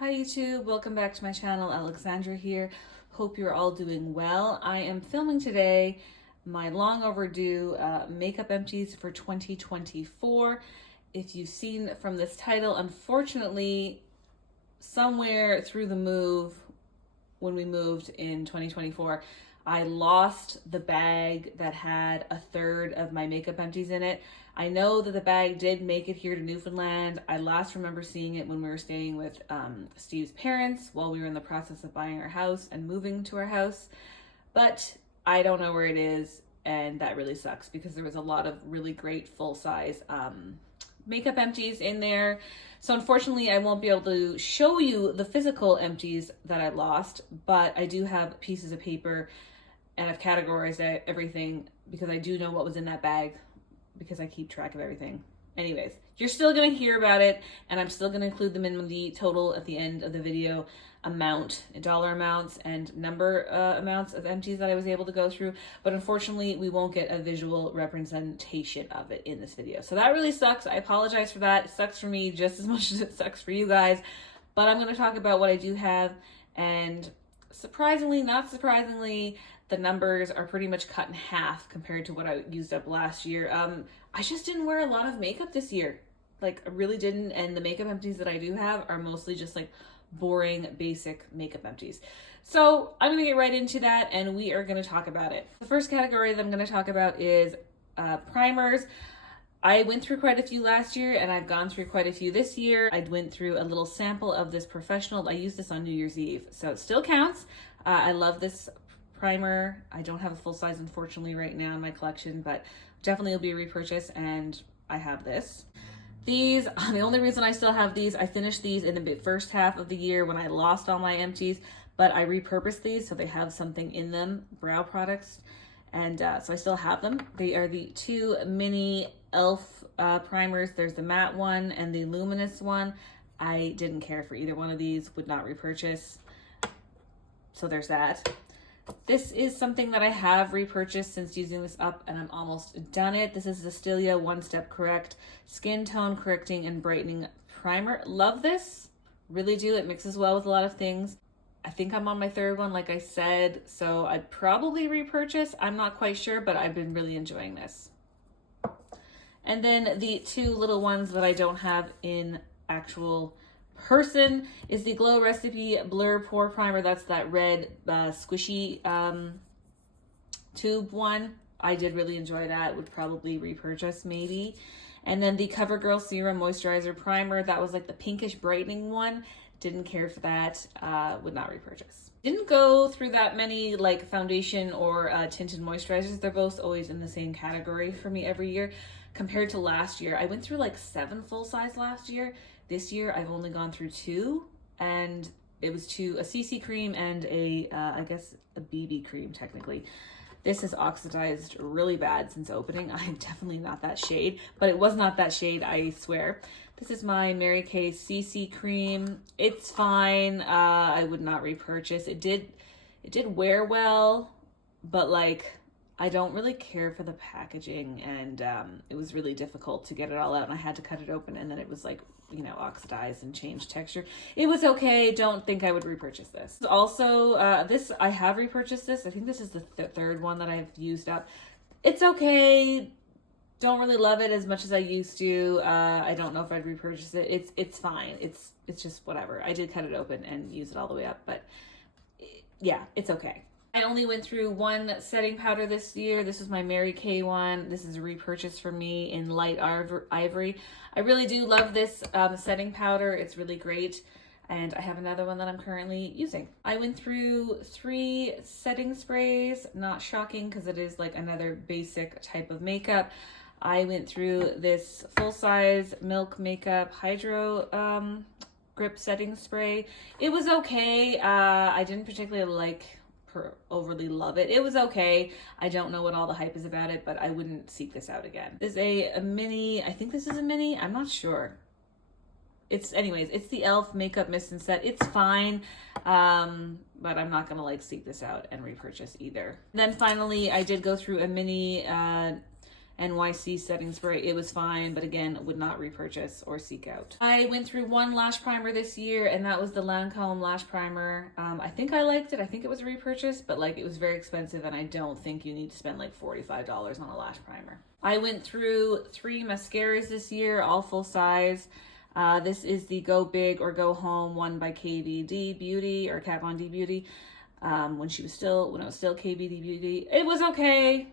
Hi YouTube, welcome back to my channel. Alexandra here. Hope you're all doing well. I am filming today my long overdue makeup empties for 2024. If you've seen from this title, unfortunately, somewhere through the move, when we moved in 2024, I lost the bag that had a third of my makeup empties in it. I know that the bag did make it here to Newfoundland. I last remember seeing it when we were staying with Steve's parents while we were in the process of buying our house and moving to our house. But I don't know where it is, and that really sucks because there was a lot of really great full-size makeup empties in there. So unfortunately, I won't be able to show you the physical empties that I lost, but I do have pieces of paper and I've categorized everything because I do know what was in that bag because I keep track of everything. Anyways, you're still gonna hear about it, and I'm still gonna include them in the total at the end of the video amount, dollar amounts and number amounts of empties that I was able to go through. But unfortunately, we won't get a visual representation of it in this video. So that really sucks. I apologize for that. It sucks for me just as much as it sucks for you guys. But I'm gonna talk about what I do have, and surprisingly, not surprisingly, the numbers are pretty much cut in half compared to what I used up last year. I just didn't wear a lot of makeup this year. Like, I really didn't. And the makeup empties that I do have are mostly just like boring, basic makeup empties. So I'm going to get right into that, and we are going to talk about it. The first category that I'm going to talk about is primers. I went through quite a few last year, and I've gone through quite a few this year. I went through a little sample of this professional. I used this on New Year's Eve, so it still counts. I love this primer. I don't have a full size, unfortunately, right now in my collection, but definitely will be a repurchase, and I have this. These, the only reason I still have these, I finished these in the first half of the year when I lost all my empties, but I repurposed these so they have something in them, brow products, and so I still have them. They are the two mini e.l.f. primers. There's the matte one and the luminous one. I didn't care for either one of these, would not repurchase, so there's that. This is something that I have repurchased since using this up, and I'm almost done it. This is the Stylia One Step Correct Skin Tone Correcting and Brightening Primer. Love this, really do. It mixes well with a lot of things. I think I'm on my third one, like I said, so I'd probably repurchase. I'm not quite sure, but I've been really enjoying this. And then the two little ones that I don't have in actual person is the Glow Recipe Blur Pore Primer. That's that red squishy tube one. I did really enjoy that. Would probably repurchase maybe. And then the CoverGirl Serum Moisturizer Primer. That was like the pinkish brightening one. Didn't care for that. Would not repurchase. Didn't go through that many like foundation or tinted moisturizers. They're both always in the same category for me every year. Compared to last year, I went through like 7 full size last year. This year, I've only gone through 2, and it was a CC cream and I guess a BB cream, technically. This has oxidized really bad since opening. I'm definitely not that shade, but it was not that shade, I swear. This is my Mary Kay CC cream. It's fine. I would not repurchase. It did wear well, but like, I don't really care for the packaging, and it was really difficult to get it all out, and I had to cut it open, and then it was like, you know, oxidized and changed texture. It was okay. Don't think I would repurchase this. Also, I have repurchased this. I think this is the third one that I've used up. It's okay. Don't really love it as much as I used to. I don't know if I'd repurchase it. It's fine. It's just whatever. I did cut it open and use it all the way up, but yeah, it's okay. I only went through one setting powder this year. This is my Mary Kay one. This is a repurchase for me in light ivory. I really do love this setting powder. It's really great. And I have another one that I'm currently using. I went through 3 setting sprays. Not shocking because it is like another basic type of makeup. I went through this full-size Milk Makeup Hydro Grip Setting Spray. It was okay. I didn't particularly overly love it. It was okay. I don't know what all the hype is about it, but I wouldn't seek this out again. This is a mini. I think this is a mini. I'm not sure. Anyways, it's the e.l.f. Makeup Mist and Set. It's fine, but I'm not gonna like seek this out and repurchase either. And then finally, I did go through a mini NYC setting spray. It was fine, but again, would not repurchase or seek out. I went through one lash primer this year, and that was the Lancome lash primer. I think I liked it. I think it was a repurchase, but like it was very expensive, and I don't think you need to spend like $45 on a lash primer. I went through 3 mascaras this year, all full size. This is the Go Big or Go Home one by KVD Beauty or Kat Von D Beauty. When it was still KVD Beauty. It was okay,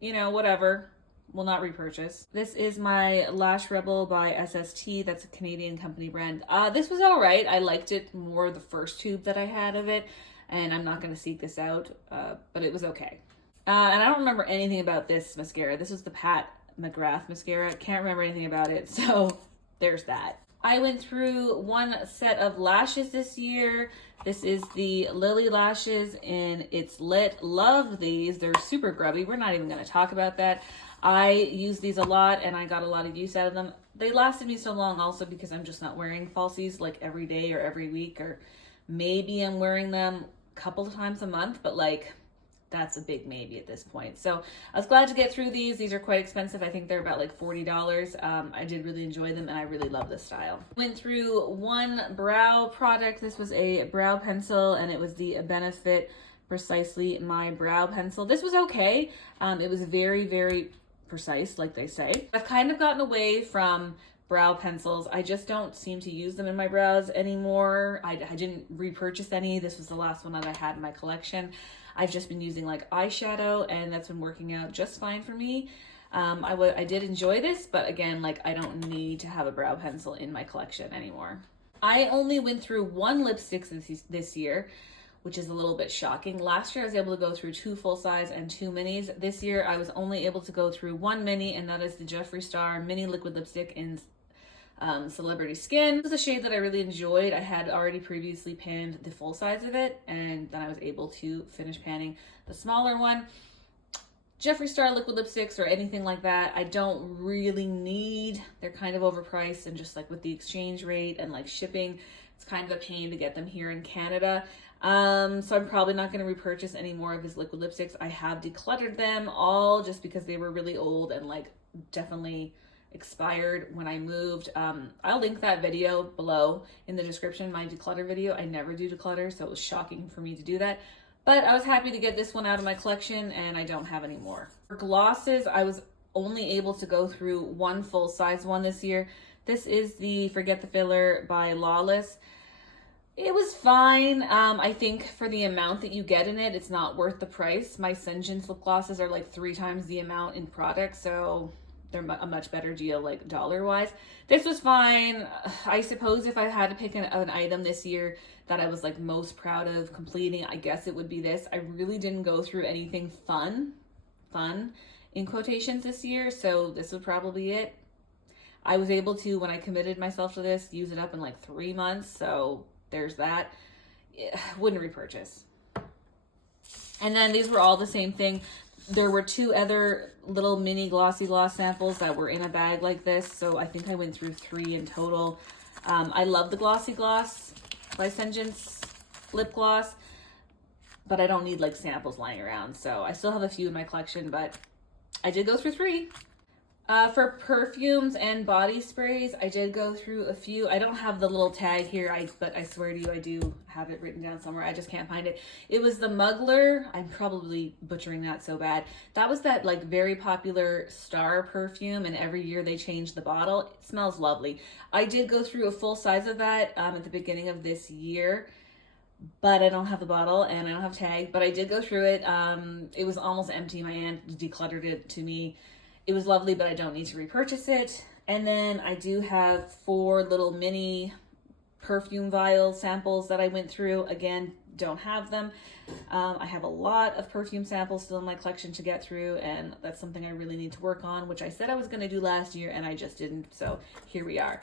you know, whatever. Will not repurchase. This is my Lash Rebel by SST. That's a Canadian company brand. This was all right. I liked it more the first tube that I had of it, and I'm not going to seek this out, but it was okay. And I don't remember anything about this mascara. This was the Pat McGrath mascara. Can't remember anything about it, so there's that. I went through one set of lashes this year. This is the Lily lashes in It's Lit. Love these. They're super grubby. We're not even going to talk about that. I use these a lot and I got a lot of use out of them. They lasted me so long also because I'm just not wearing falsies like every day or every week, or maybe I'm wearing them a couple of times a month, but like that's a big maybe at this point. So I was glad to get through these. These are quite expensive. I think they're about like $40. I did really enjoy them and I really love this style. Went through one brow product. This was a brow pencil and it was the Benefit Precisely My Brow Pencil. This was okay. It was very, very precise, like they say. I've kind of gotten away from brow pencils. I just don't seem to use them in my brows anymore. I didn't repurchase any. This was the last one that I had in my collection. I've just been using like eyeshadow and that's been working out just fine for me. I did enjoy this, but again, like I don't need to have a brow pencil in my collection anymore. I only went through one lipstick this year, which is a little bit shocking. Last year I was able to go through 2 full size and 2 minis. This year I was only able to go through 1 mini, and that is the Jeffree Star mini liquid lipstick in Celebrity Skin. It was a shade that I really enjoyed. I had already previously panned the full size of it, and then I was able to finish panning the smaller one. Jeffree Star liquid lipsticks or anything like that, I don't really need. They're kind of overpriced, and just like with the exchange rate and like shipping, it's kind of a pain to get them here in Canada. So I'm probably not going to repurchase any more of his liquid lipsticks. I have decluttered them all just because they were really old and like definitely expired when I moved. I'll link that video below in the description, my declutter video. I never do declutter, so it was shocking for me to do that. But I was happy to get this one out of my collection and I don't have any more. For glosses, I was only able to go through one full size one this year. This is the Forget the Filler by Lawless. It was fine. I think for the amount that you get in it, it's not worth the price. My Senjins lip glosses are like 3 times the amount in product, so they're a much better deal like dollar-wise. This was fine. I suppose if I had to pick an item this year that I was like most proud of completing, I guess it would be this. I really didn't go through anything fun in quotations this year, so this would probably be it. I was able to, when I committed myself to this, use it up in like 3 months, so there's that. Wouldn't repurchase. And then these were all the same thing. There were 2 other little mini glossy gloss samples that were in a bag like this, so I think I went through 3 in total. I love the Glossy Gloss by Senjins lip gloss, but I don't need like samples lying around, so I still have a few in my collection, but I did go through 3. For perfumes and body sprays, I did go through a few. I don't have the little tag here, but I swear to you, I do have it written down somewhere. I just can't find it. It was the Mugler. I'm probably butchering that so bad. That was that like very popular Star perfume, and every year they change the bottle. It smells lovely. I did go through a full size of that at the beginning of this year, but I don't have the bottle and I don't have tag, but I did go through it. It was almost empty. My aunt decluttered it to me. It was lovely, but I don't need to repurchase it. And then I do have 4 little mini perfume vial samples that I went through. Again, don't have them. I have a lot of perfume samples still in my collection to get through, and that's something I really need to work on, which I said I was going to do last year, and I just didn't. So here we are.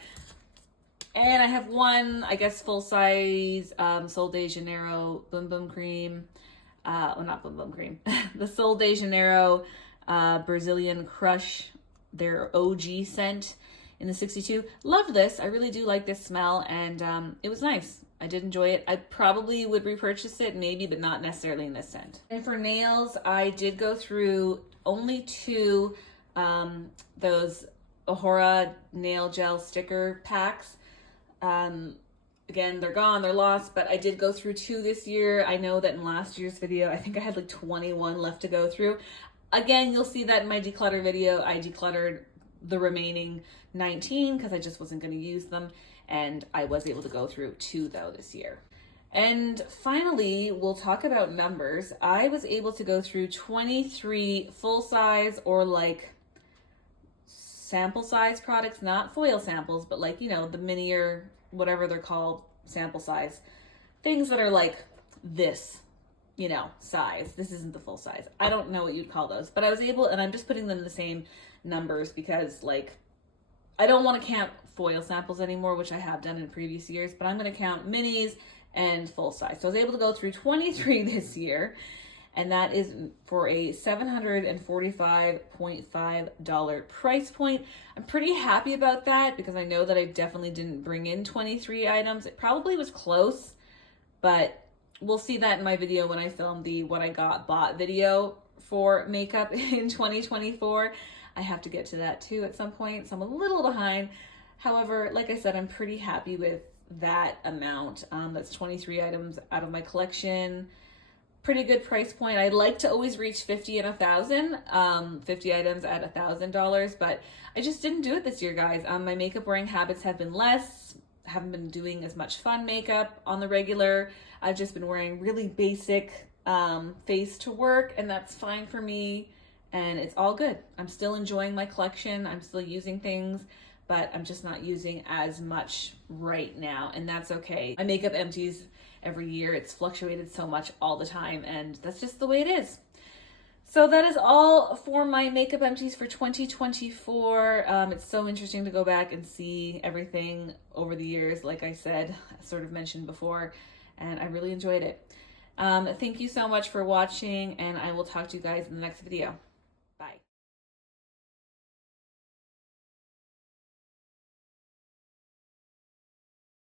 And I have one, I guess, full-size Sol de Janeiro Boom Boom Cream. Well, not Boom Boom Cream. The Sol de Janeiro Brazilian Crush, their OG scent in the 62. Loved this. I really do like this smell, and it was nice. I did enjoy it. I probably would repurchase it, maybe, but not necessarily in this scent. And for nails, I did go through only 2 those Ahora nail gel sticker packs. Again, they're gone, they're lost, but I did go through 2 this year. I know that in last year's video, I think I had like 21 left to go through. Again, you'll see that in my declutter video. I decluttered the remaining 19 because I just wasn't going to use them, and I was able to go through 2 though this year. And finally, we'll talk about numbers. I was able to go through 23 full size or like sample size products, not foil samples, but like, you know, the mini or whatever they're called, sample size. Things that are like this, you know, size. This isn't the full size. I don't know what you'd call those, but I was able, and I'm just putting them in the same numbers because like, I don't want to count foil samples anymore, which I have done in previous years, but I'm going to count minis and full size. So I was able to go through 23 this year, and that is for a $745.5 price point. I'm pretty happy about that because I know that I definitely didn't bring in 23 items. It probably was close, but we'll see that in my video when I film the what I got bought video for makeup in 2024. I have to get to that too at some point, so I'm a little behind. However, like I said, I'm pretty happy with that amount. That's 23 items out of my collection. Pretty good price point. I'd like to always reach 50 and 1,000, 50 items at $1,000, but I just didn't do it this year, guys. My makeup wearing habits have been less, haven't been doing as much fun makeup on the regular. I've just been wearing really basic face to work, and that's fine for me, and it's all good. I'm still enjoying my collection. I'm still using things, but I'm just not using as much right now, and that's okay. I make up empties every year. It's fluctuated so much all the time, and that's just the way it is. So that is all for my makeup empties for 2024. It's so interesting to go back and see everything over the years, like I said, sort of mentioned before, and I really enjoyed it. Thank you so much for watching, and I will talk to you guys in the next video.